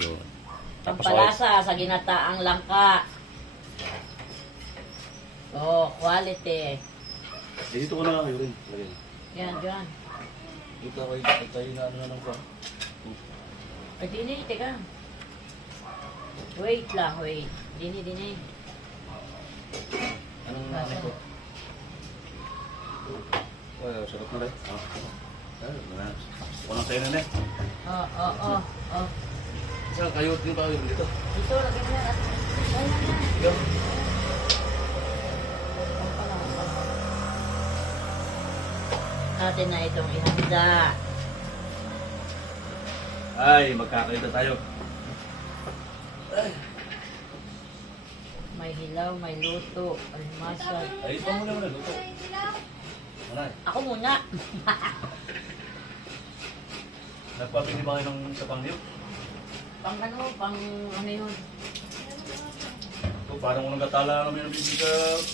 Yun. Pampalasa sa ginataang langka. Oh, quality. Dito ko na lang yun. Yan, yan. Dito ako tayo na ano na lang ko. Ay, dini, teka. Wait lang, wait. Dini. Anong nasa ko? Oh, sarap na rin. Walang kayo na rin. Oh. Saan kayo yung tayo dito? Dito, lagyan mo yan. Yo. Atin na itong ihanda. Ay, magkakaita tayo. Ay. May hilaw, may luto, almasag. Ay, ito muna muna luto. Anay, Ako muna. nagpapili ba kayo ng sa pangniyo? Pang ano yun? Ito, parang unang katala namin ang bibig ka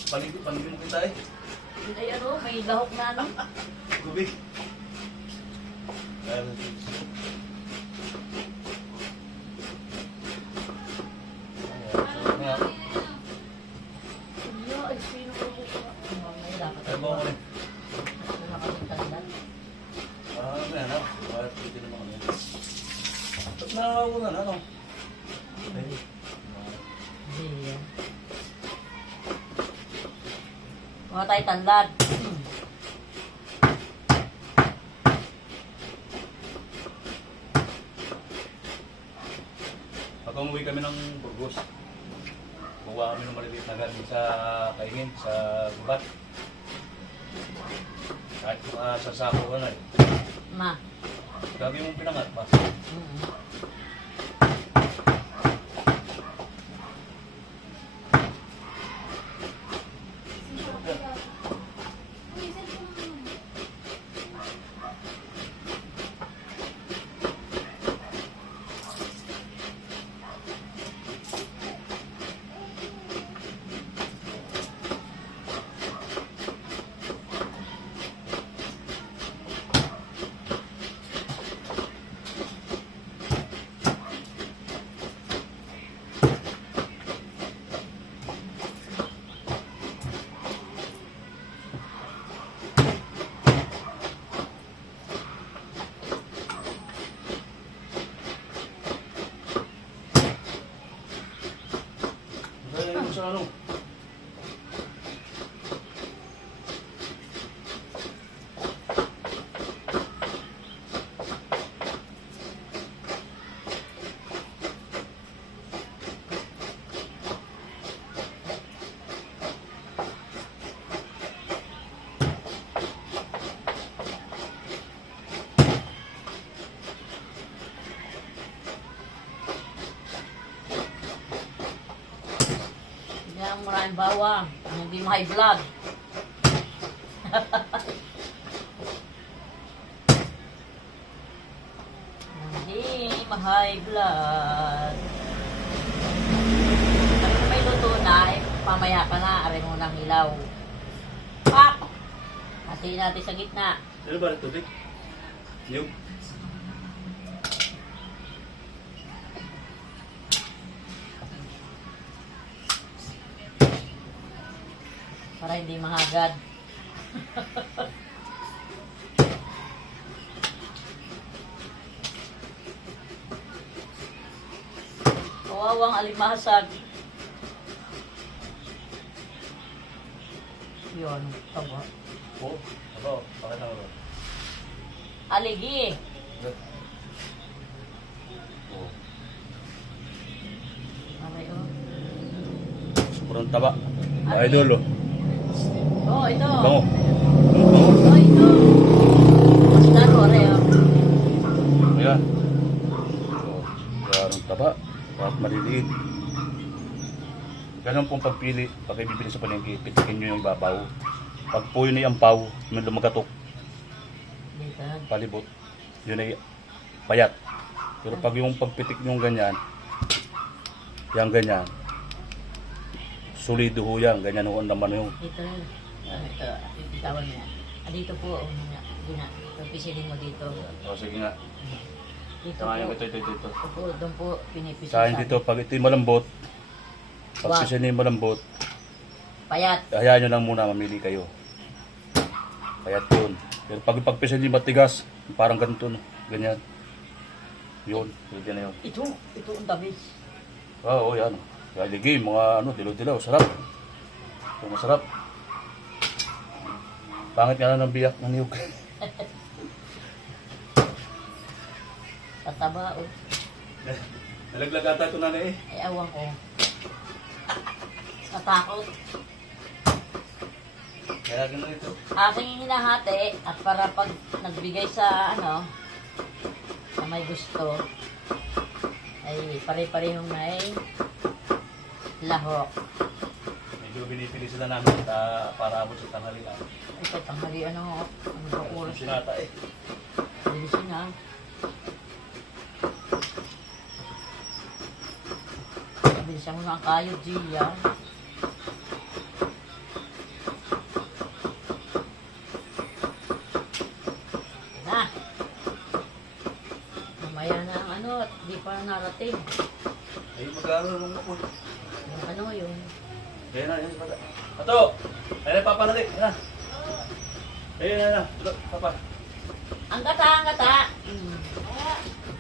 paligid mo kita eh. Ay, ano, may lahok na ano. Tubig. Dahil, Ay, sino ko po ba? May dapat Ay, bawa ko rin. nakakitanda. May anak. Bakit pwede naman kami? Ba't nakakuna na, no? Ay, Hindi yan. Mga tayo tandad. pag umuwi kami ng Burgos, kuha kami ng maliliit na galing sa kaingin, sa gubat. Kahit mga sasako ka na eh. Ma. Gabi mong pinangat pa. Ano sa ano? Yan, maraming bawang. Hindi ma-high blood. Hindi ma-high blood. Kapag may luto na, pamaya ka na, aray mo ng hilaw. Pak! Hatiin natin sa gitna. Ano ba ang tubig? Yung? Para hindi mahagad. Kawawang alimasag. Yun, tabo. Oo. Aba, bakit ako? Aligi. Oo. Okay, oh. Sobrang taba. Ay, Idol, oh. Oh, ito. Bango. Oh, ito. Mas laro, oh. Ayan. So, parang taba. At maliliit. Ganun pong pagpili. Pag kayo bibili sa palengke, pitikin nyo yung babaw. Pag po yun ay ampaw, yung lumagatok, Dito. palibot, yun ay payat. Pero pag yung pagpitik nyo ganyan, yan ganyan, solido ho yan, ganyan ho ang laman yung. Dito. Ito. Bitawan mo yan. Dito po. Ito, pisilin mo dito. O sige nga. Dito Saka yung po. ito. Opo, doon po pinipisan. Sa akin dito, pag ito'y malambot, pag Wag. pisan yung malambot, Payat. hayaan nyo lang muna, mamili kayo. Kaya yun. Pero pag pagpisan yung matigas, parang ganito, no? Ganyan. Yun, pwede na yun. Ito ang tamis. Oo, yan. Kaya ligay, mga ano, dilaw-dilaw, sarap. Ito masarap. Pangit nga na ng biyak ng niyog. Tataba, oh. Nalaglag ata ito na eh. Ay, awan ko. Natakot. Kaya ganun ito. Aking hinahati at para pag nagbigay sa ano, na may gusto, ay pare-parehong may lahok. Medyo binipili sila namin para abot sa tanghalian. Ito, tanghali ano ba oras? Sinata eh. Bilisin na. Bilisan mo na ang kayo, Gia. Na. Mamaya na ang ano, at di pa narating. Ay, mag-aaral naman ako. Yung ano, yung... Kaya na, yan. Ato! Ayun, papa na rin. Yan na. Ayun na. Tulog, papa. Ang gata.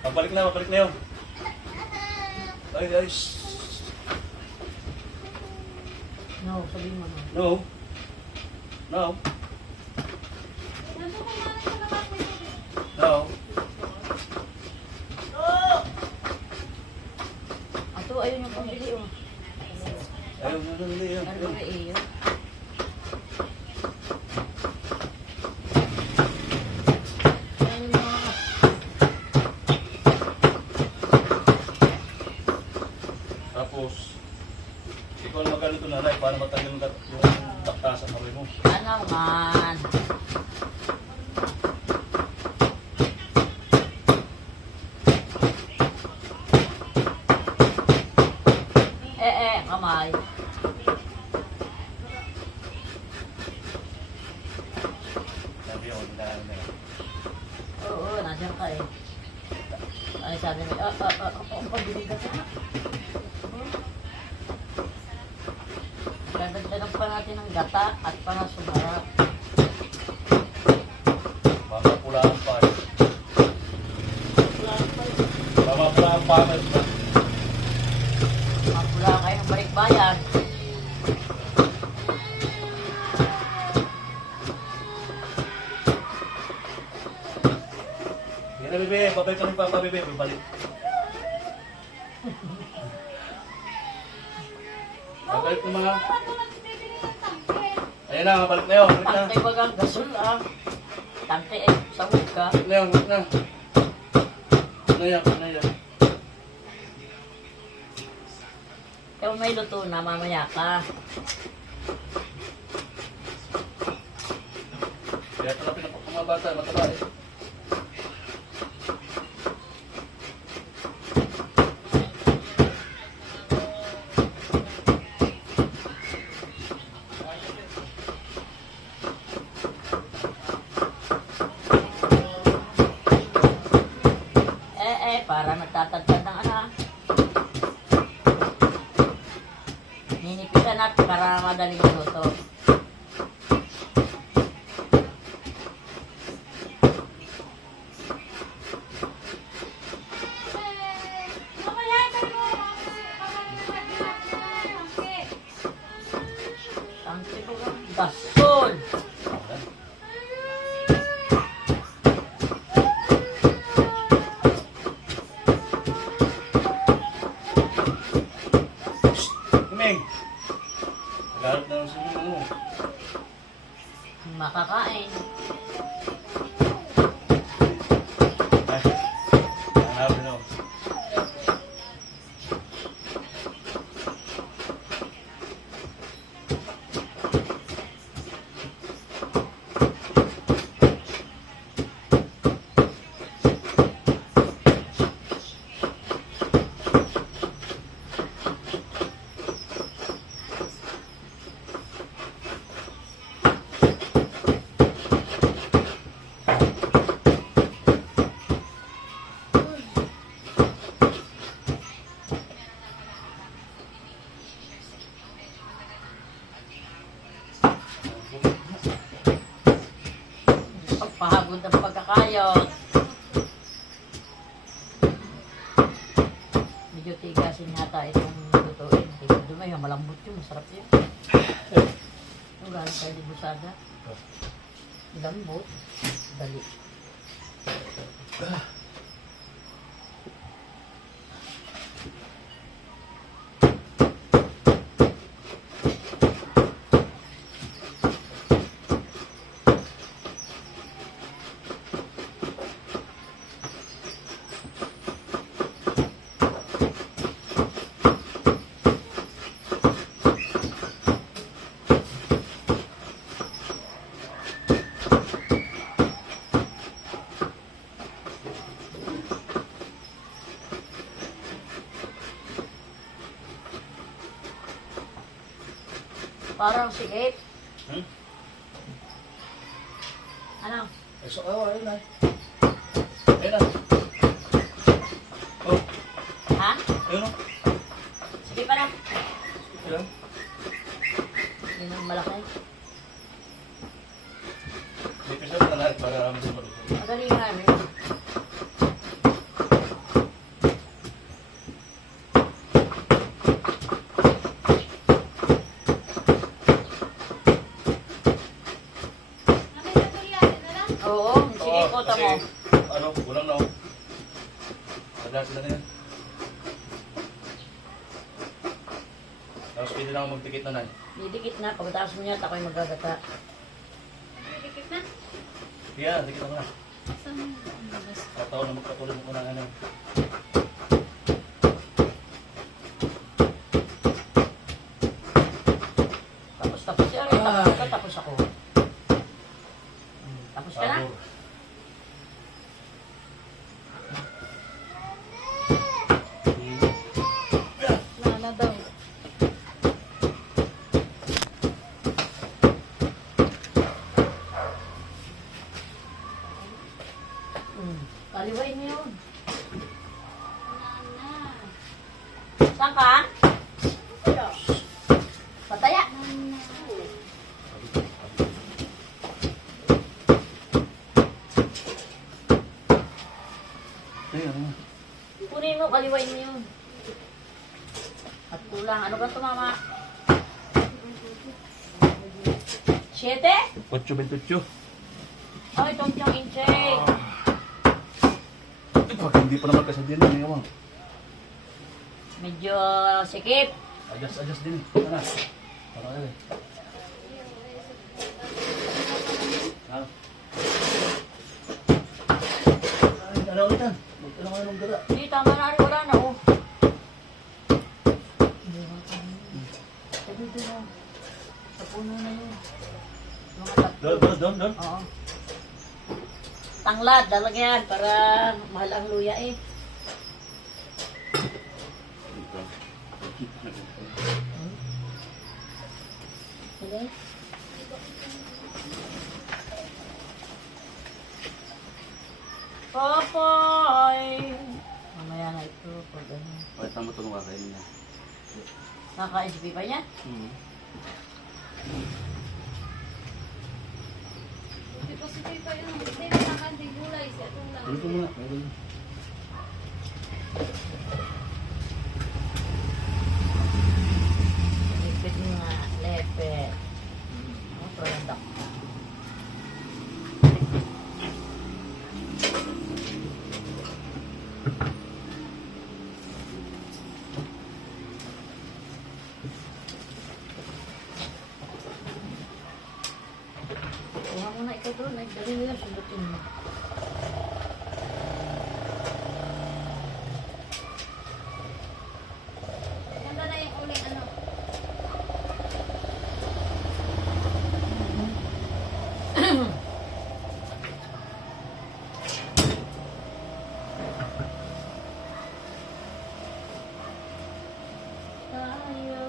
Pabalik na yun. Ay, shh. No, sabihin mo na. No. No. No. Ato, ayun yung pambili, oh. Ayun, yun. Ano ba iyo? Ayun yung mga... Tapos, ikaw na magano ito nanay para matanggal yung taktasan ng kamay mo. Ano man? Kamay. Sabi yun, hinaan na yun. Oo, nandiyan ka eh. Ay, sabi mo, ang pambili ka na. Dadagdagan pa natin ng gata at panasumara. Mga pula ang pa. Mga pula ang pa. Mapula kayo ng balikbayan. Hindi na bebe, babalik kami pa bebe, babalik. Babalik ng mga... Ayan na, babalik na yun, balik na. Tangke bagang gasol ah. Tangke eh, sawid ka. Balik na yun, balik na. Ano yan? Kaya may luto na, mamaya ka. Kaya ito na pinapak ng mga bata, mataba eh. Para nagtatagtad ng ano. Ninipitan natin para madaling luto. Tangke ko lang. Gasol! Kumeng! Nagharap na lang sa mga mo. Makakain. Ay, hanapin ako. Pagod ang pagkakayot. Medyo tigasin yata itong lutuin. Tignan dumay, malambot yun, masarap yun. Yung galing tayo di busada. Lambot. Dali. Parang si Ape. Hmm? Ano? So, ayun na. Ayun na. Oh, Ha? ayun na. Sige pa na. Ayun. Yun ang malaki. May pisat na lahat para mas maluto. Madali nga rin. Oo, sige, kota mo. Ano, kulang na oh. Padala sila na yan. Tapos pwede na ako magtikit na nan. Didikit na, pagkatapos mo niya, ako'y magagata. Dikit na? Yeah, tikit na. Saan ang labas? Kataon na magpatuloy mo na ano. Tapos siya rin. Tapos ka, tapos ako. Tapos ka na? Sabor. Nana daw. Kaliwain mo yun. Nana. Saan ka? Pataya. Nana. Ayun, ano. Kunin mo, kaliwain mo yun. At kulang. Ano ba ito, mama? 7? 8.28. Ay, itong yung incheck. Pag hindi pa naman kasi din, ano yung Medyo sikip. adjust din. Ano na? Ano na eh. Ha? Ay, ano ulit yan? Magkano kayo ng gala? Hindi, tama na rin. Wala na, oh. Sabi dito na. Sa puno na yun. Mga tatlo. Doon. Oo. Tanglad, lalagyan para mahal ang luya eh. Sige. Popoy! Mamaya na ito. Pag ano. Bakit naman ito nung kakainin niya? Naka-SB pa niya? Hindi pa si Pipa yun. Hindi na nakandi gulay. Si atong lang. Ano ito muna? Meron. Lipit nga. Lepet. Ano product ka? Kuha mo na ikaw doon. Dali mo yan. Sundutin mo. Ganda na yung uling ano. Tayo.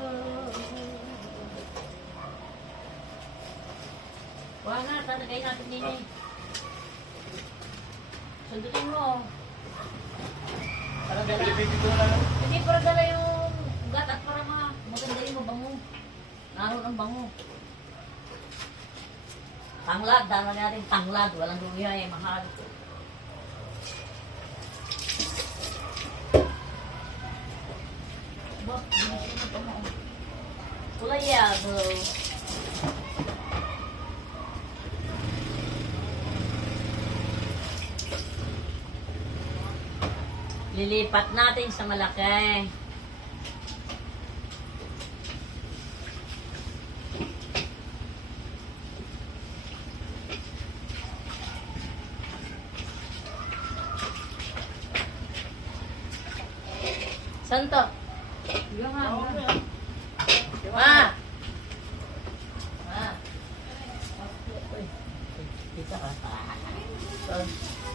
Kuha nga. Talagay natin din eh. Sundutin mo. Para dala. Hindi, para dala yung ugat at para maganda yung mabango. Naroon ang bango. Tanglad, dami natin tanglad. Walang lumihay, mahal. Bak, sino pa mo? Kulayado. Lilipat natin sa malaki. Saan to? Yung nga. Ma! Ma! Uy, kita ka. So,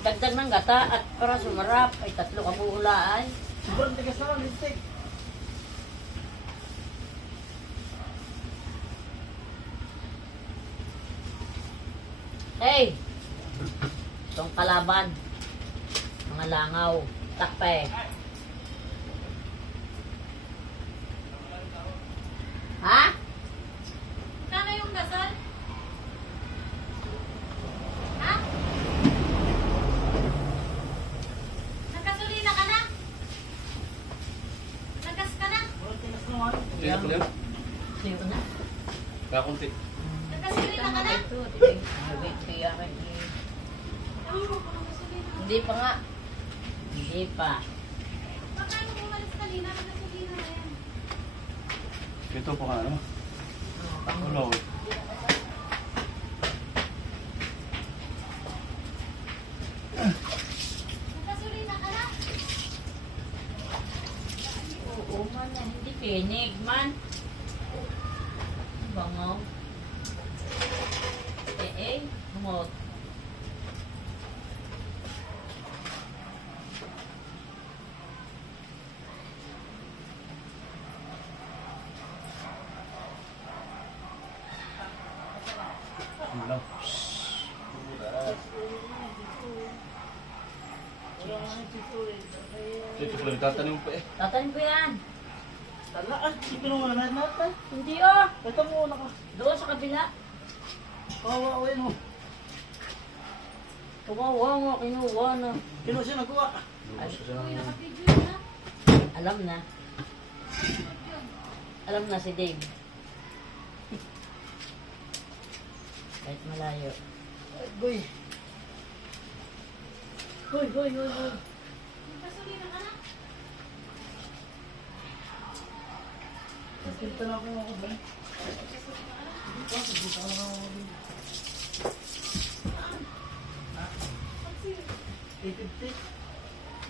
dagdag ng gata at para sumarap ay 3 kabuhulaan. Sobrang tigas na lipstick. Hey! Itong kalaban. Mga langaw. Takpe. Ha? Kano yung dasal? Ha? Nagkasulina ka na? Nagas ka na? Sobrang tigas naman. Sino ko yan? Sino na? Kakunti. Nagkasulina ka na? Ito, kaya Ewan ko kung nagkasulina. hindi pa nga. Hindi pa. Baka ano umalis kanina, nagkasulina na yan. Ito po ka ano? Pang Hello. Nagkasulina ka na? oo man na, hindi pinig man. Bangaw. Humot. Hello. Ito pala nagtatanim pa eh. Tatanim ko yan. Tala ah, ito naman na natin. Hindi oh. Ito muna ka. Doon sa kabila. Kawawa yun oh. Kawawa nga, kinuha na. Kino siya nagawa. Lubos ka siya Uy, ng... nakapidyo yun na. Alam na. Alam na si Dave. Kahit malayo. Goy. Hoy, hoy, hoy, hoy. Nagkasulina ka na? Nakita na ako ako ba? Pagsil. 850.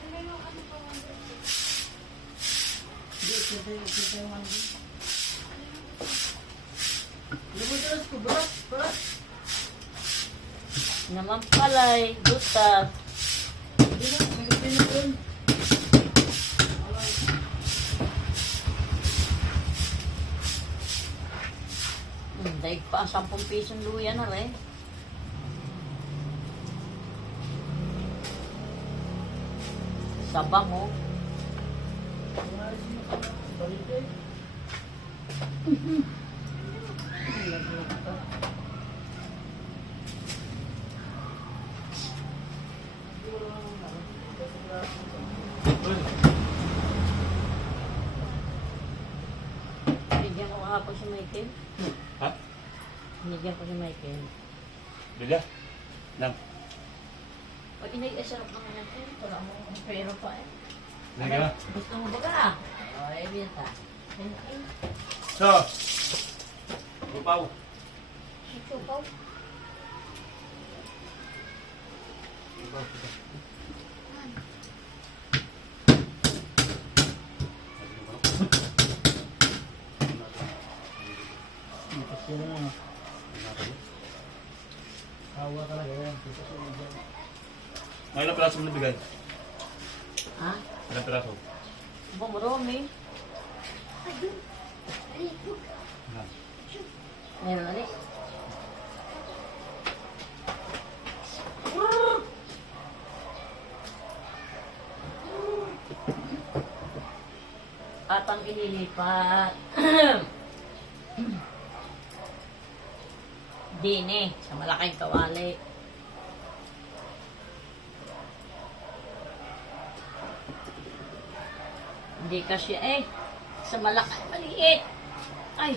Ano yung ano pa? Hindi, kita yung mandi. Lumutalas ko, brat, brat. Naman palay, buta. Hindi na, may kapinit yun. Daig pa ang 10 pisong luya na rin. Sabang oh. Balik eh. Binigyan ko kahapon si Michael. Ha? Binigyan ko si Michael. Bilya? Nang? Pag inay-sarap naman yan eh. Wala mo kung pera pa eh. Sige na. Gusto mo ba ka? O, eh, binata. So. Upaw. Ito pa. Dito siya na nga. Hawa talaga yan. Dito siya na dyan. May ilang piraso mo nabigay? Ha? Ilang piraso? Ba, marami. Yan. Meron ulit. At ang ililipat. Din eh, sa malaking kawali. Hindi kasi eh. Sa malaking maliit. Ay,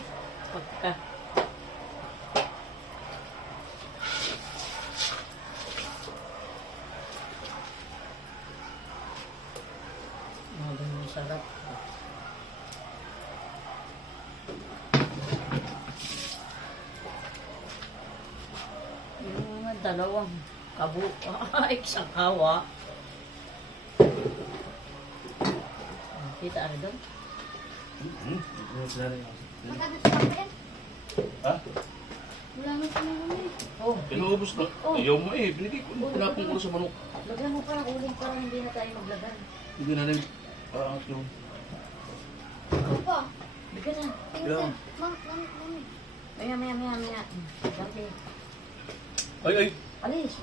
pagka. Ang sarap. Yung mga dalawang kabu. Ay, isang kawa. Kita ano doon? Magkano sa kapit? Ha? Wala na sa mga kami. Oh, Pinuubos na. Oh. Ayaw mo eh. Binigay ko. Tinapong ko sa manok. lagyan mo pa. Uling parang hindi na tayo maglagan. Hindi na rin. Yung... Ano pa? Bigyan na. Tingnan. Mami. Maya. Dati. Ay! Alis.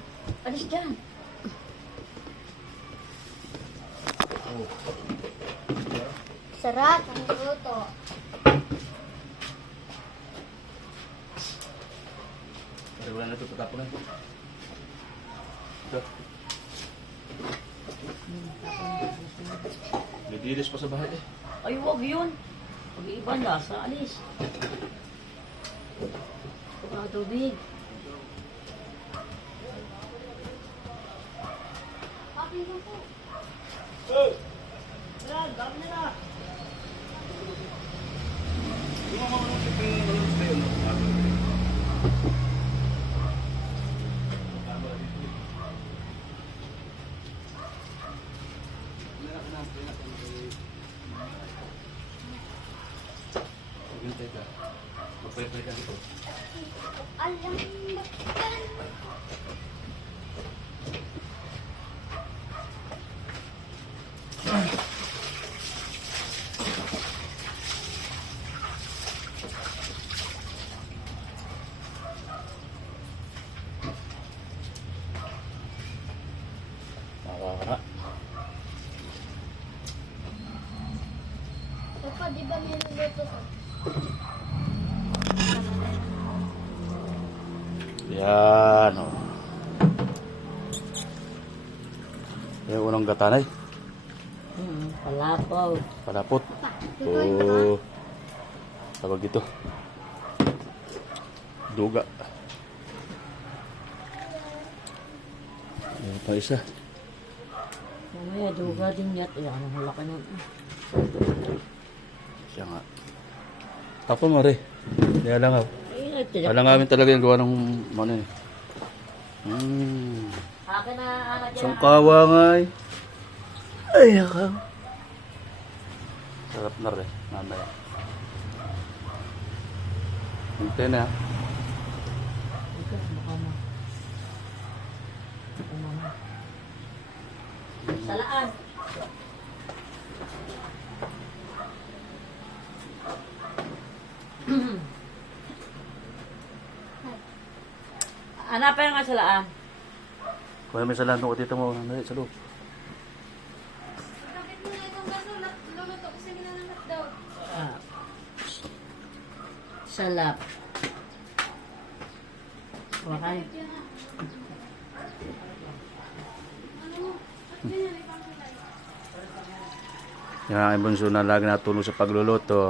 Alis dyan. Oh. Sarap. Ang luto. Pero wala na ito. Tatapon na. Ito. May dilis pa sa bahay eh. Ay, wag yun. Pag-iiba lasa. Alis. Tubig. Papi mo po. Yung mga manok ito yung manok na yun. Maghintay ka. Magpapay ka dito. Alam mo. Nakakara. Papa, di ba may luto ko? Yan o. Yung unang gatanay. Palapaw. Palapot. Oh. Tawag ito. Duga. Ayan pa isa. Mamaya, duga din yat. Ay, anong halaki nun. Siya nga. Tapos mo rin. Kaya lang ako. Ay, nagtiyak. Alam namin talaga yung gawa ng ano eh. Akin na, anak dyan. Sangkawa nga eh. Ay, ako. Sarap na rin. Mamaya. Hintay na. Ika, baka na. Baka na. Salaan. Hanapin nga salaan. Kung may salaan ko dito mo, nandali sa loob. Kapit mo na itong gaso. Luluto ko sila ng hotdog. Ah. Salap. Wakay. Yan na. Ano mo? At ganyan, ibang kulay. Yung aking bunso na lagi natulong sa pagluluto.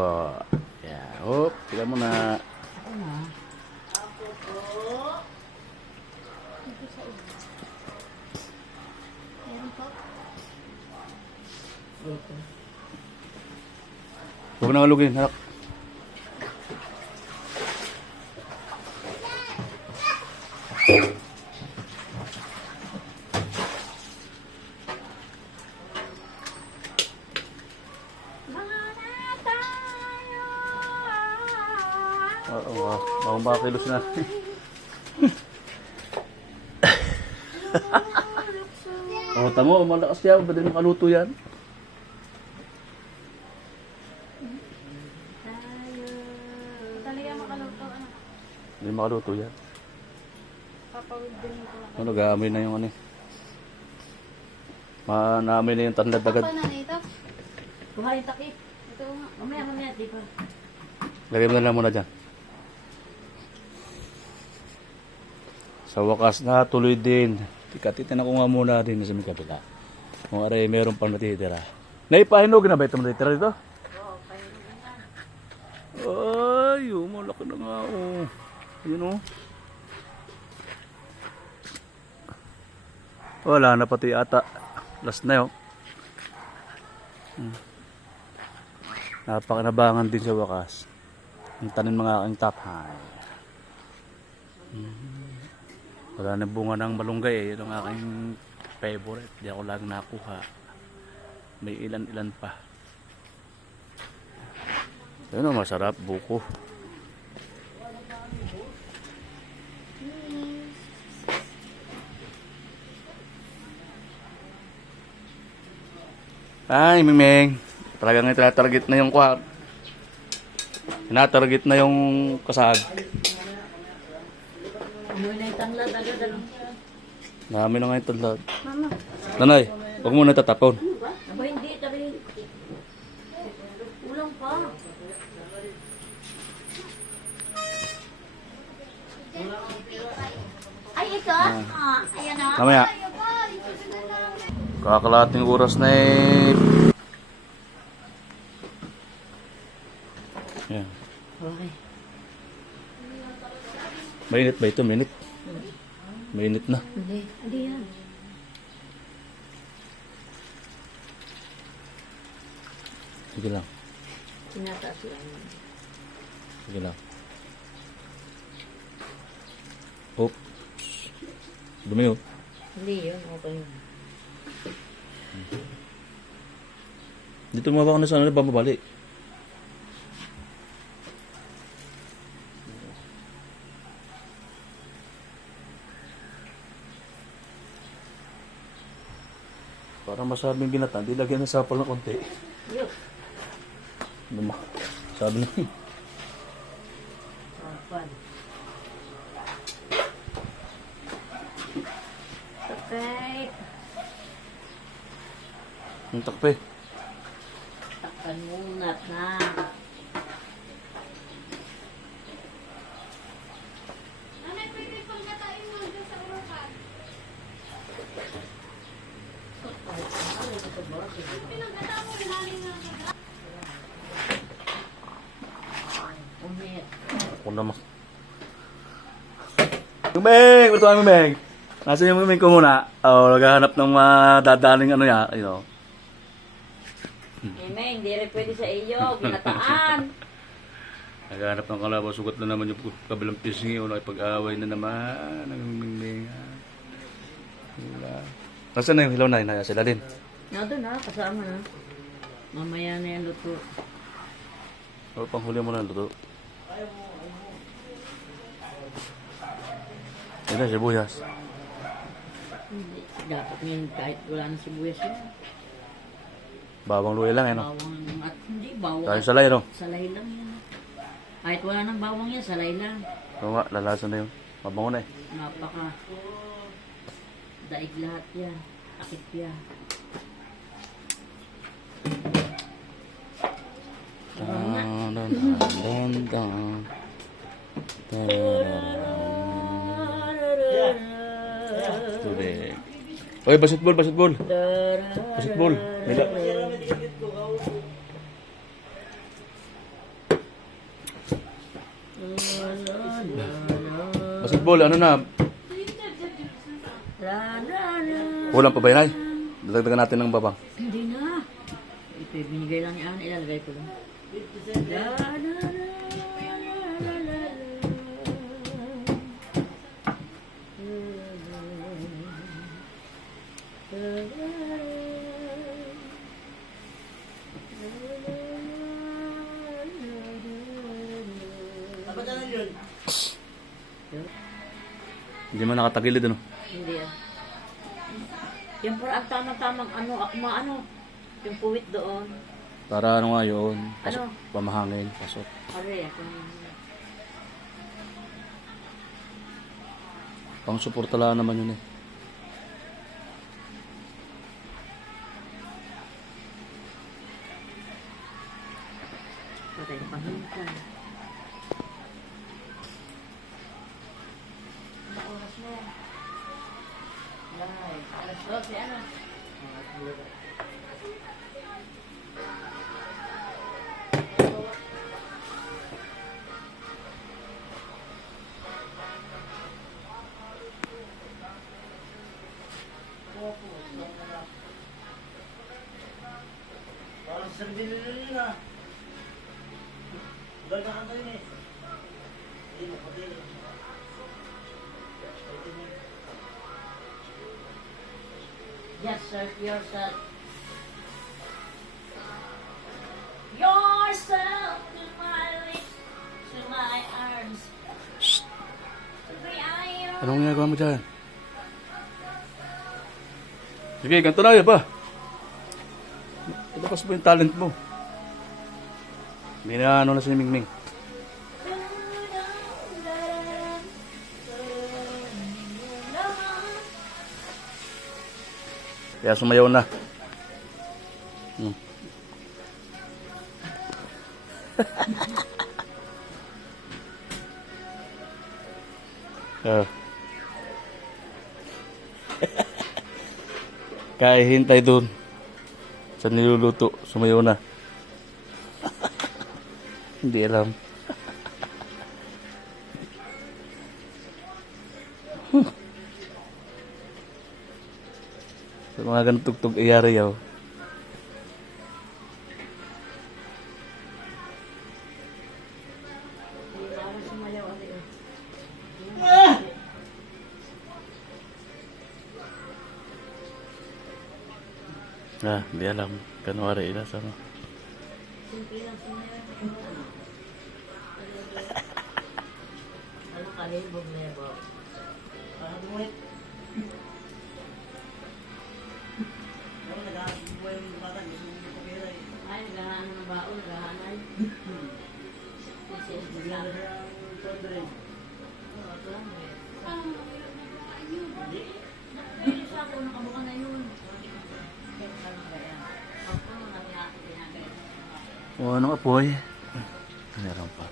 Yeah. Oh, tignan mo na. Ako na. Meron po. Huwag na alugin, harap. Oo, mga kilos na. Oh, tamo, malakas yan. Ba't din makaluto yan? Talaga makaluto. Ano? Hindi makaluto yan. Papawid din ko lang. Ano, nag-aamoy na yung ano eh. Naamoy na yung tanlad agad. Apa na ito? Kuha yung takip. Ito nga. Mamaya, di pa. Lagay mo na lang muna dyan. Sa wakas na tuloy din. Tinan ko nga muna din sa may kabila. Kung aray meron pang natitira. Naipahinog na ba ito natitira dito? Oo, pahinugin yan. Ay, malaki na nga. Oh. Ayun oh. Wala na pati ata. Last na yun. Napakanabangan din sa wakas. Ang tanin mga aking top high. Wala na bunga ng malunggay eh. Yun ang aking favorite. Di ako lagi nakuha. May ilan-ilan pa. Ayun oh, masarap. Buko. Ay, Mimeng. Talagang itatarget na yung kuha. Tinatarget na yung kasag. Ano na yung tanglad agad ano? Marami na nga yung talad. Mama, Nanay, huwag mo na tatapon. ano ba? Aba hindi, tabi. Ulang pa. Ay, ito? Ayan na. Mamaya. Kakalating oras na eh. Yan. Okay. Mainit ba ito? Mainit? Mainit na. Hindi. Hindi yan. Sige lang. Tinataas yan. Sige lang. Oops. Dumi oh. Hindi yun. Okay yun. Dito mababa ko na sana bumabali. Para masabing ginata, hindi lagyan ng sapal na konti. Yun. Sabi na Kapal. Okay. ang takpe. Takpan muna na. Nanay, pwede pang katain mo dyan sa urukan. Pinagkata mo, ilalim na ka. Umit. Ako naman. Mimeng! Ito ang Mimeng! Nasaan yung Mimeng ko muna? Naghahanap ng mga dadaling ano ya, you know. Eme, hindi rin pwede sa iyo. Ginataan. Naghahanap ng kalabaw, sugat na naman yung kabilang pisngi o nakipag-away na naman ng Mimeng. Wala. Nasaan na yung hilaw na? Naya sila din. Nandun na, kasama na. Mamaya na yan luto. O, panghuli mo na luto. Yan na, sibuyas. Hindi. Dapat ngayon kahit wala na sibuyas yun. Bawang luya lang, ano? Bawang at hindi bawang. Tayo salay, no? Salay lang yan. Kahit wala nang bawang yan, salay lang. Oo nga, lalasan na yun. Mabango na eh. Napaka daig lahat yan. Takip yan. Tubig. Oy, basketball, basketball. Basketball. Nila. Basketball, ano na? Kulang pa ba yun ay? Dadagdagan natin ng babang. Hindi na. Ito binigay lang ni Ana. Ilalagay ko lang. Hindi man nakatagilid, ano? Hindi ah. Yung pura ang tamang-tamang ano, akma ano. Yung puwit doon. Para ano nga yun? Pasok, Ano? pamahangin, pasok. Pare, ako Pang suporta lang naman yun eh. patay na pahinta. Oras Live. Alas 12, ano? Parang sabihin nila na. Ganda ka tayo eh. Hindi mo, pati. Just search yourself. Yourself to my lips, to my arms. To the iron. Anong ginagawa mo dyan? Sige, ganito na yun ba? Ilabas mo yung talent mo. May na ano na si Mingming. Kaya sumayaw na. Ah. Kaya hintay doon sa niluluto, sumayaw na. Hindi alam. Sa mga ganun tugtog iyari yaw. Hindi alam. Kanwari ila sama. Simple lang sumayaw. Ano kalibog nebo? Parang bumulit. Ano, nag-aabuhay yung bata. Gusto mo pumira eh. Ay, naghahanay ng baon, naghahanay. Bigyan na siya ang sandre. Hindi. Bilis ako, nakabuka na yun. Ako, ginagaya. O anong apoy? Meron pa.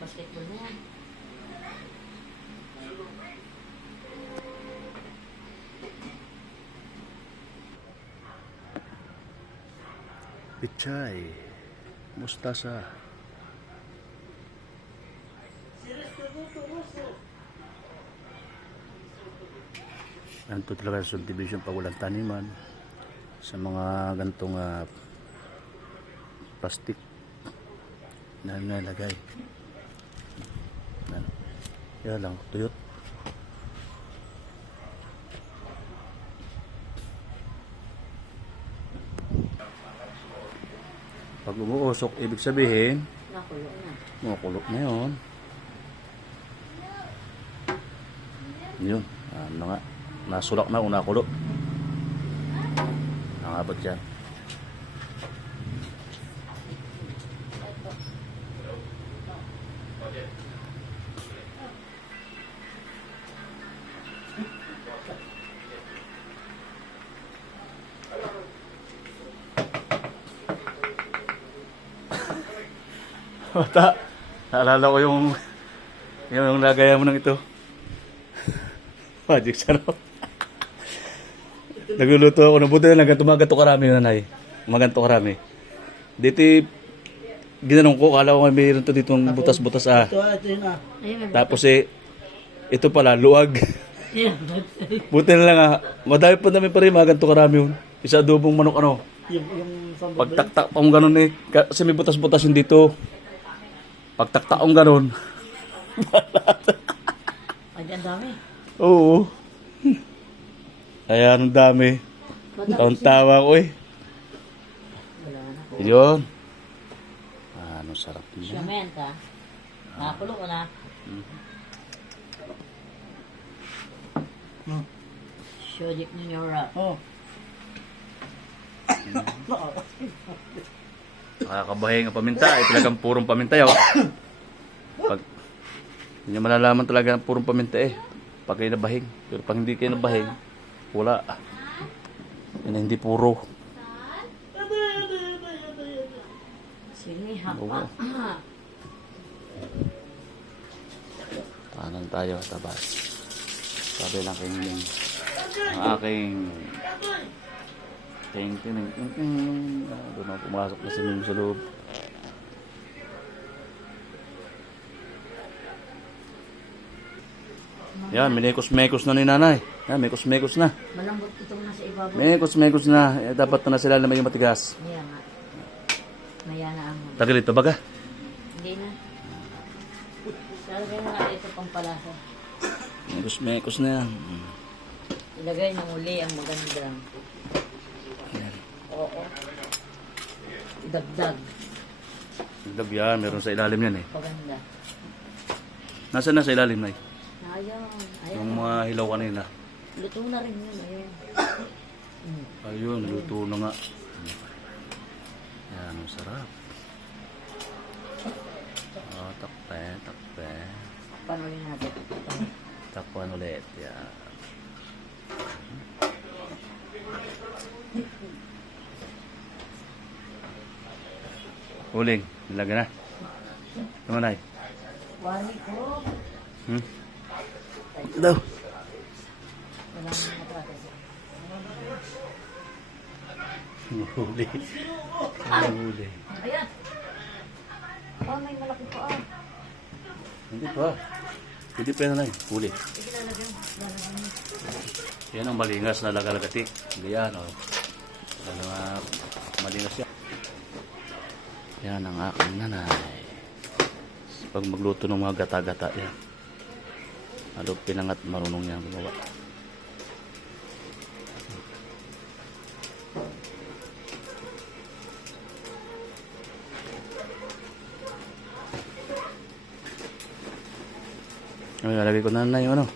Basketball mo. Pichay. Mustasa. Ganito talaga sa subdivision pag walang taniman. Sa mga gantong plastic na nalagay. Yan lang, tuyot. Pag umuusok, ibig sabihin, Nakulo na. makulok na yun. Yun, ano nga, nasulak na kung nakulo. Nakabot dyan. Bata, naalala ko yung lagaya mo ng ito. Magic sarap. Nagluluto ako. Nabuti na lang. Tumagato karami yun, nanay. Maganto karami. Dito, ginanong ko. Kala ko mayroon to ditong butas-butas Ito yun ah. Ayun, Tapos ito pala, luwag. Buti na lang madami pa namin pa rin. Maganto karami yun. Isa adobong manok ano. Yung sambal. Pagtaktak pa kung ganun kasi may butas-butas yun dito. Pagtaktak kung ganun. Ay, ang dami. Oo. Kaya anong dami. Taon-tawa ko eh. Wala na. Yun. Ano sarap niya. Siyamenta. Nakakulo ko na. Shojik Ninora. Oh. Nakakabahay ang paminta. Talagang purong paminta yun. Pag hindi nyo malalaman talaga ng purong paminta pag kayo nabahing. Pero pag hindi kayo nabahing, wala. Yan hindi puro. Siniha Oo. pa. Tahanan tayo, tabas. Sabi lang kayo ang aking ting. Doon ako pumasok na si Mim sa loob. Yan, minekos-mekos na ni nanay. Yan, mekos-mekos na. Malambot itong nasa ibabaw. Mekos-mekos na. Dapat na sila na may matigas. Maya nga. Maya na ang... Tagal ito baga. Hindi na. Lalagay na natin ito pang palasa. Mekos-mekos na yan. Ilagay ng uli ang magandang. Yan. Oo. Dagdag. Dagdag yan, meron sa ilalim yan Paganda. Nasaan na sa ilalim na Ayun. Ayun. yung mga hilaw kanina. Luto na rin yun. Ayun. Ayun, luto na nga. Yan, ang sarap. Oh, takpe. Panuloy natin. Takpan ulit. Yan. Huling, nilagay na. Naman ay. Wari ko. Ito daw. Wala nang natratas. Huli. Huli. Ayan. Oh, may malaki pa. Hindi pa. Hindi pa na huli. Sige, lalagyan. Yan ang malingas na lagalagati. Ganyan, o. Malingas yan. Yan ang aking nanay. Pag magluto ng mga gata-gata yan. Ano pinangat marunong niya gumawa. Ay, lalagay ko na yung ano.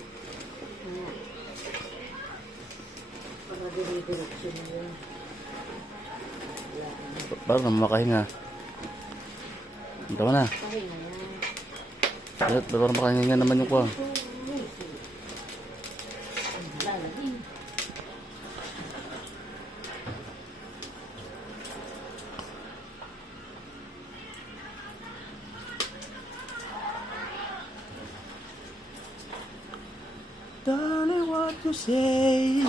Parang makahinga. Ito na. Parang makahinga naman yung kuha. Darling, what you say?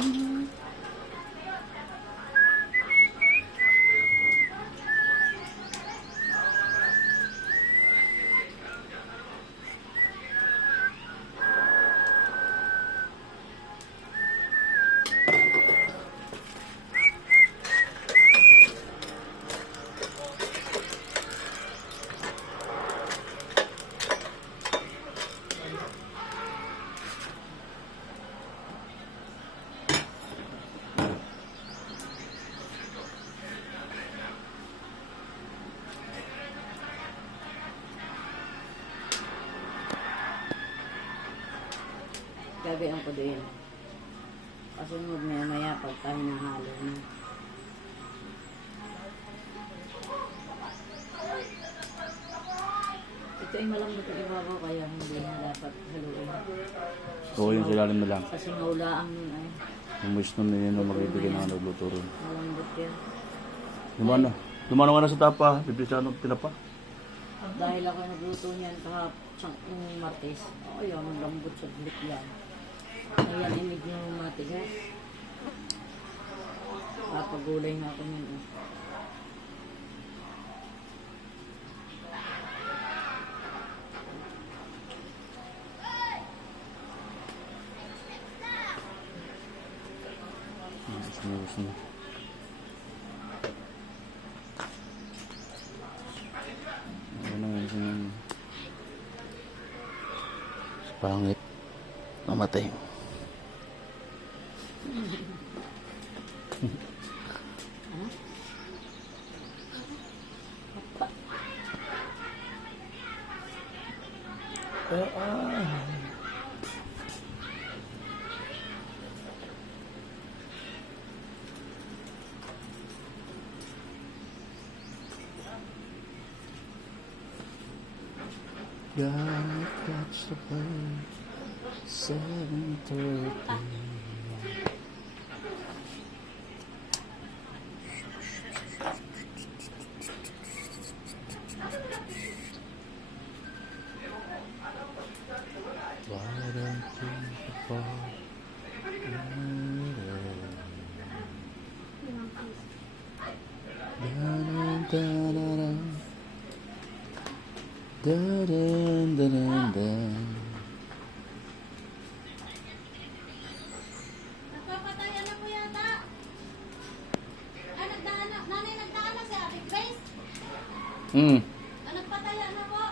Gagawin ko din. Kasunod maya pag tayo nahalo na. Ito ay malambot ang ibabaw kaya hindi na dapat haluin. Oo, yung silalim na lang. Kasi naulaan nun ay Yung wish nun yun ang magbibigay ng nagluto rin. malambot yan. Lumano ka na sa tapa. Bibisa ng tinapa. Dahil ako nagluto niyan kahapon Martes. Ayun, ang lambot sa blik yan. Ayan, imig yung matigas. Papagulay na ako niyan. Gusto mo. Ano nga yung pangit. Namatay. Gotta catch the bird. 7:30. Why don't you fall? Nagpapatayan na po yata. Ay, nagdaan na. Nanay, nagdaan na si Ate Grace. Hmm. Ah, nagpatayan na po.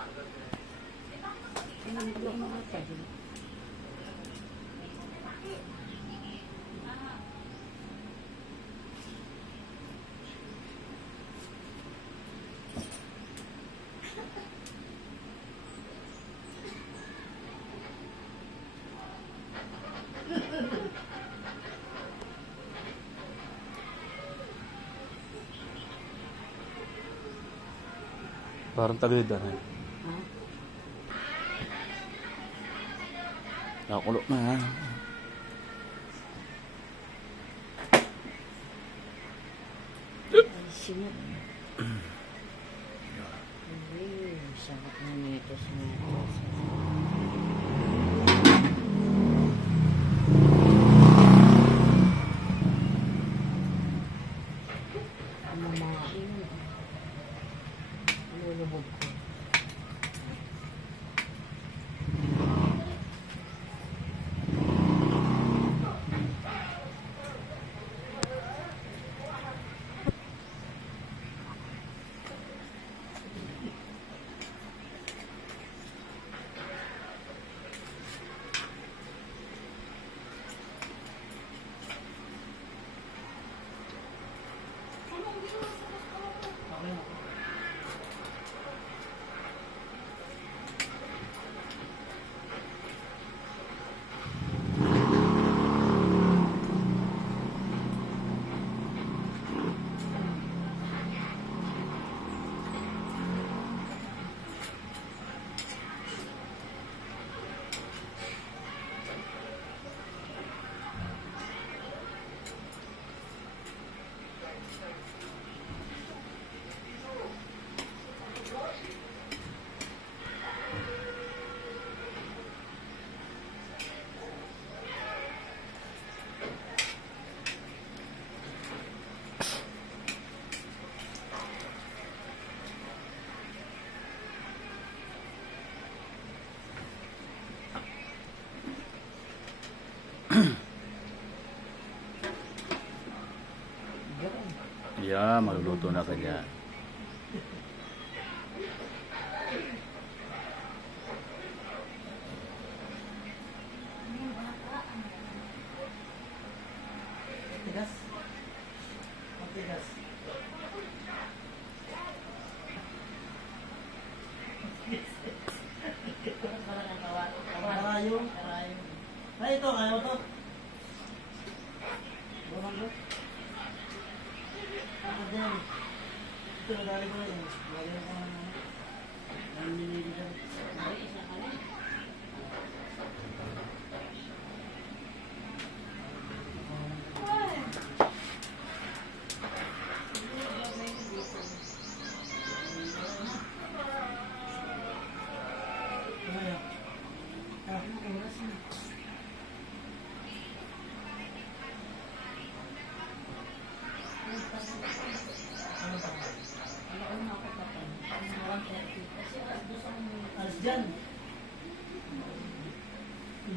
Parang tagalidan eh. Ha? Nakakulo na ha. Ay, sinat. Ay, sarap na nito sa mamain. Lulubog ko. Yeah, maluluto na kanya. Tigas. Matigas. Karayong. Ay, ito, kaya mo to. Bukan to. Ako dyan. Ito, nadali ko na yun. Lagyan ko ng ang nilili dyan. Ano yan? Oras na. Alas dyan.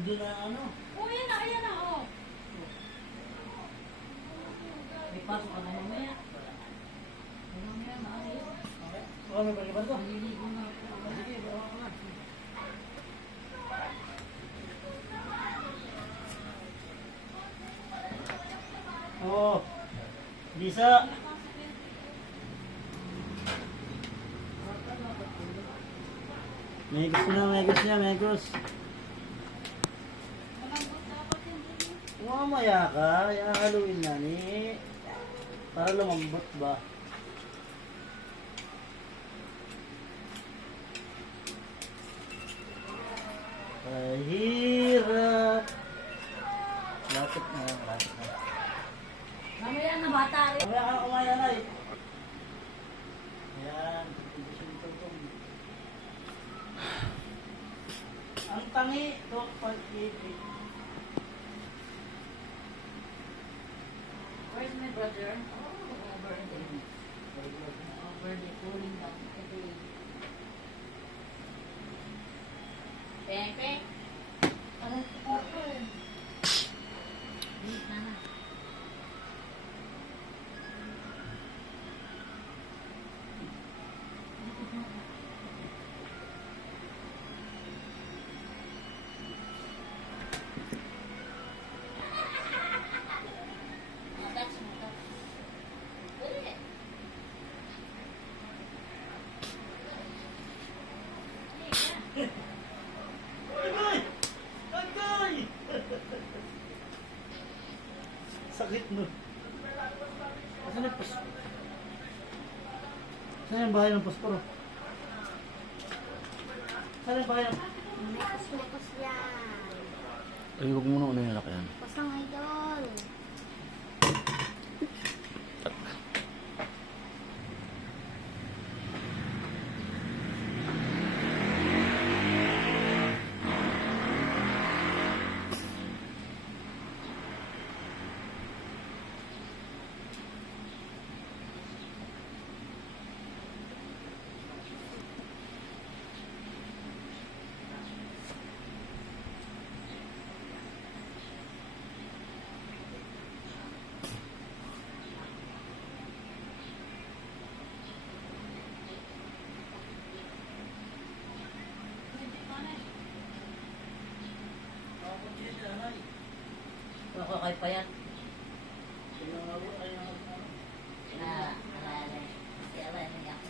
Doon na ano. Oh, ayan na, oh. May pasok ka na mamaya. Mamaya, maayos. Okay. Oo, may balikan to. Maliligo na ako. Sige, bawa ko na. Oo. Lisa. Megos na, megos na, megos. Mamaya ka, yung haluin na ni. Para lumambot ba? Hirap. Lapit na. Mamaya na bata rin. Mamaya ka kumaya na eh. Ayan. Ang tangi. Ito, pag-ibig. Where's my brother? Oh, over the cooling down. Pepe. Nana. Agay! Agay! Sakit no. Asan yung posporo? Saan yung bahay ng posporo? Saan yung bahay ng... Lakas yan. Ay, huwag mo na unang yan. Pasang idol. Nakakay pa yan. Na, kaya ba, nangyak ko.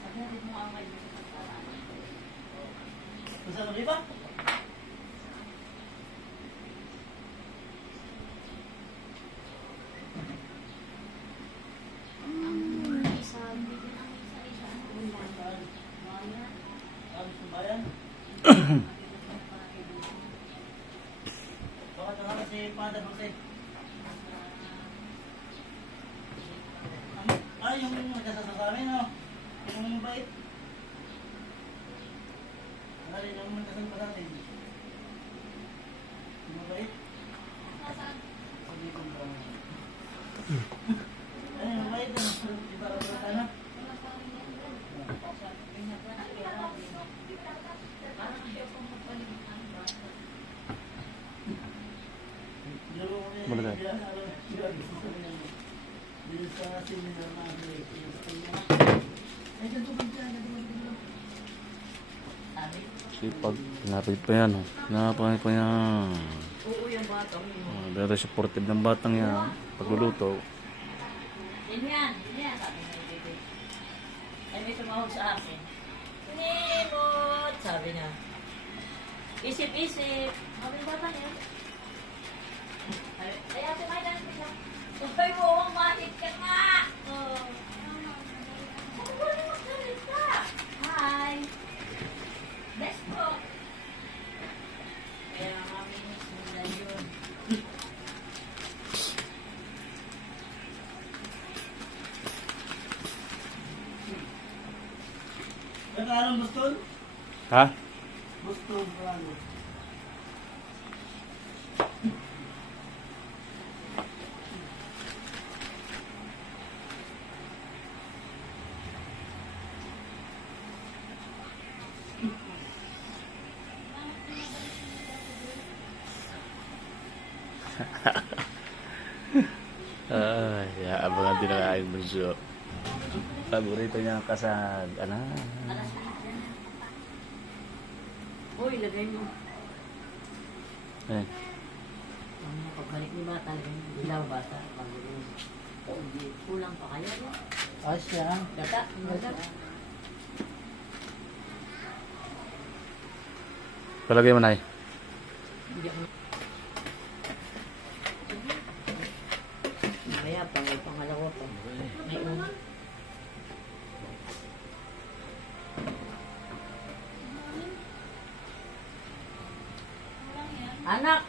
Sabi natin mo ang may Saan ang riba? Sabi. Alis ng bayan? Baka tanga si Father Jose. Ay, yung nagkasasa sa amin, no? Yung bait. Ano rin yung nagkasasa sa atin? Yung bait? Sabi ko ba? Ay, yung bait, di ba ano? Malagay. sabi. Sipag. Pinapit pa yan. Oh. Pinapit pa yan. Oo, yung batang yun. Very supportive ng batang yan. Pagluluto. Yun yan, sabi ni Bebe. Ay, may tumawag sa akin. Nimot! Sabi niya. Isip-isip. Sabi ba ba niya? Ay, ate, may dahil siya. Sabay mo akong mahit ka nga! Oh. Ano ba naman magsalit ka? Hi! Best po! Kaya kami nila yun. Anong Boston? Ha? Boston, ano? Ay, abangan din ang aking bunso. Paborito niya ang kasag. Ano? Uy, lagay mo. Eh, Ang pagbalik ni bata, lagay mo. Dilaw bata. Pagulong. Hindi, kulang pa kayo. No? Asya. Gata, gata. palagay mo na eh. Hindi ako. Kaya, pangalawa pa. May una. Anak!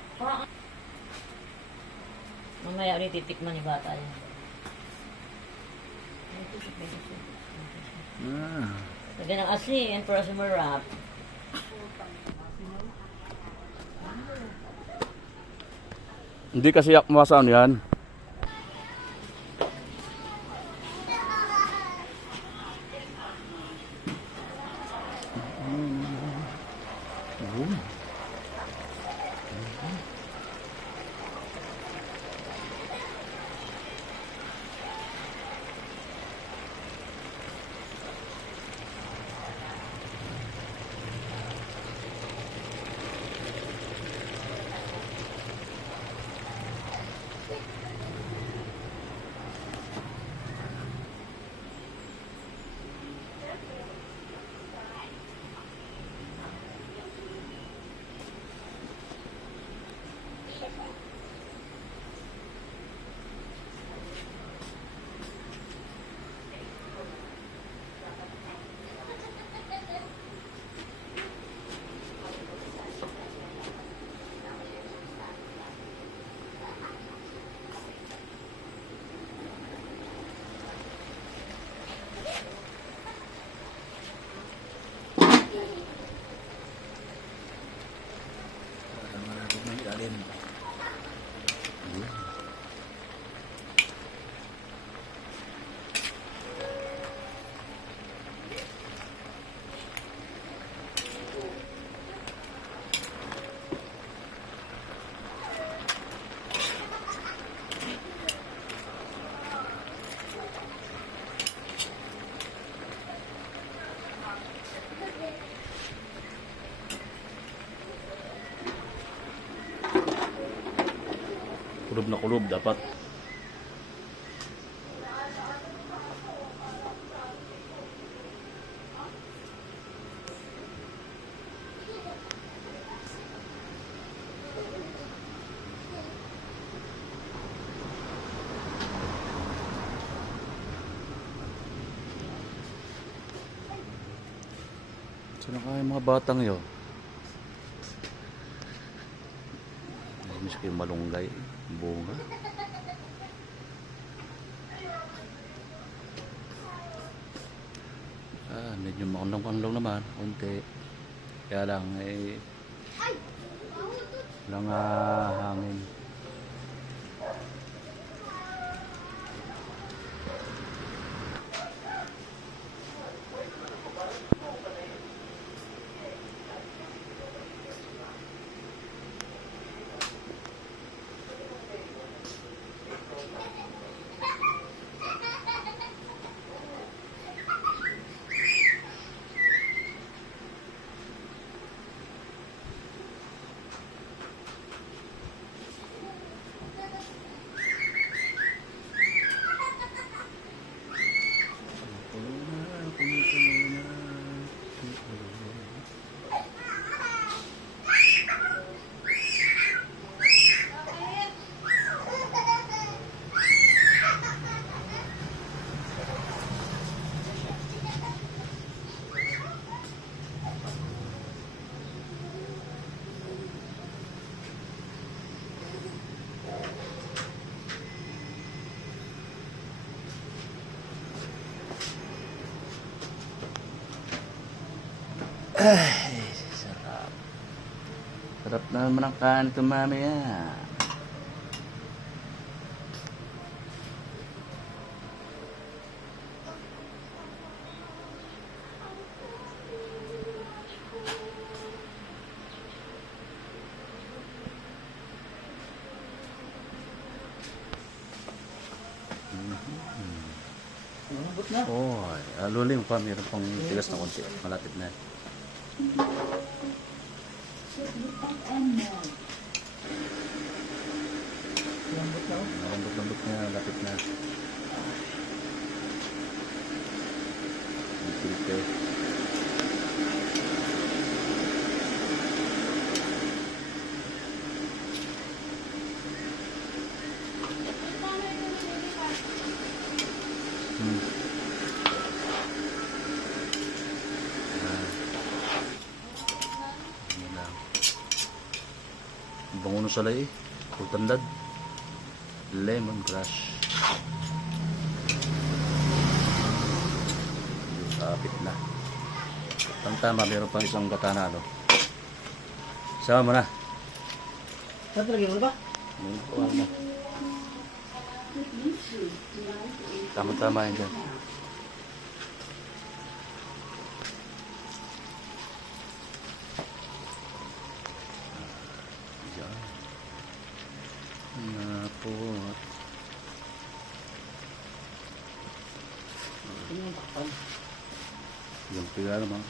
Mamaya ulit titikman ni bata yan. Lagyan ng asin para sumarap. Hindi kasi masan yan. Kulob na kulob dapat. Saan na kaya mga batang yun? Miss ko yung malunggay, bunga. Medyo makunlang-kunlang naman, konti. Kaya lang, walang hangin. Ay, sarap. Sarap na naman ang kain ito mamaya. Lambot na. Oy, lulim pa. Meron pang tigas na konti. Malapit na. Lambot na. Lambot-lambot na. Malapit na. Filter. Bango na salay eh. Putandad. Lemongrass. Kapit na. Tama, meron pang isang katana, no? Sama mo na. Saan talaga mo ba? Tama-tama yun dyan. Yan. Na po. Ano yung takpan? Yung pila naman.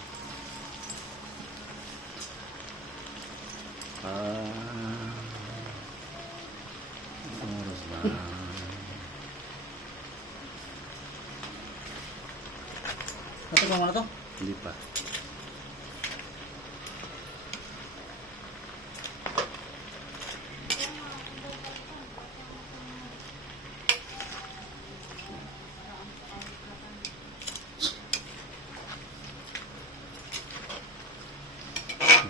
Oras na. Natagawa mo na to? Hindi pa.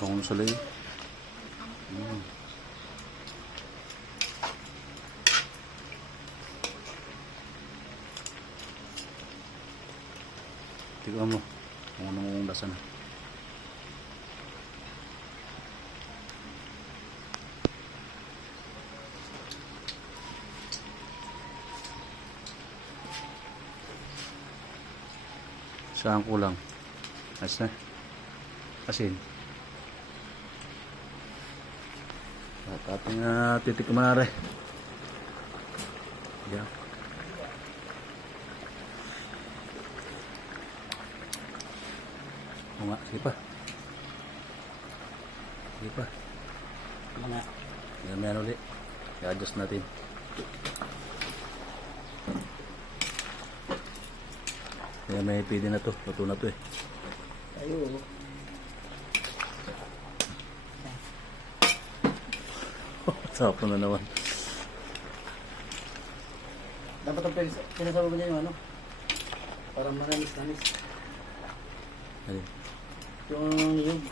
Bango na salay. Tignan mo kung anong lasa na. Saan kulang? Ayos na. Asin. At ating titikman na rin. Yan. Oo nga, sige pa. Sige pa. Mga. Yan ulit. I-adjust natin. Kaya may pwede na to. Luto na to eh. Tayo. Sapo na naman. Dapat ang pinasabi mo niya yung ano? Parang manamis-namis. Ayun. Yung niyog.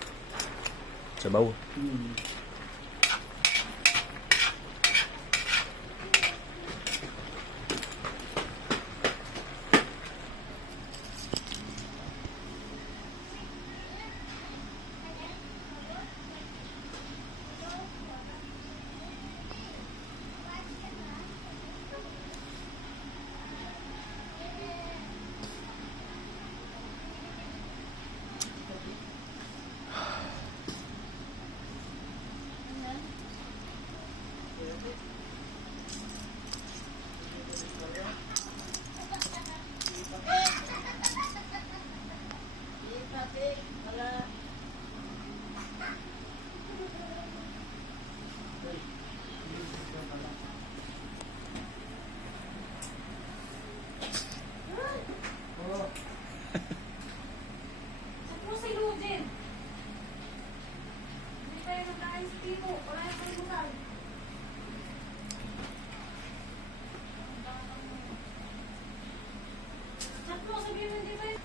Sabaw. Saan po si Lugin? Hindi kayo nag-ayos dito. Wala yung palimutan. Saan po sabihin mo hindi kayo?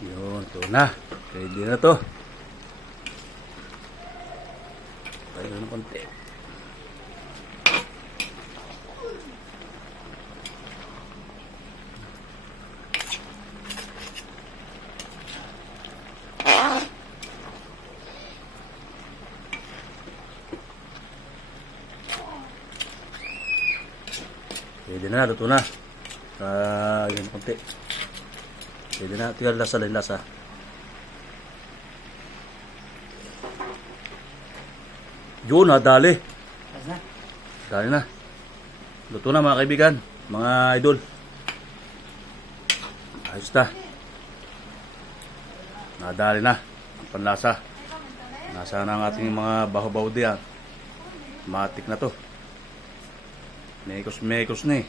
Yun, ito na. Ready na to. Tayo na konti. Pwede na, luto na. Yan konti. Pwede na, tingnan lasa lang lasa. Yun, dali. Asa? Dali na. Luto na mga kaibigan, mga idol. Ayos na. Nadali na ang panlasa. Nasa na ang ating mga baho-baho diyan. Matik na to. Mekos-mekos na eh.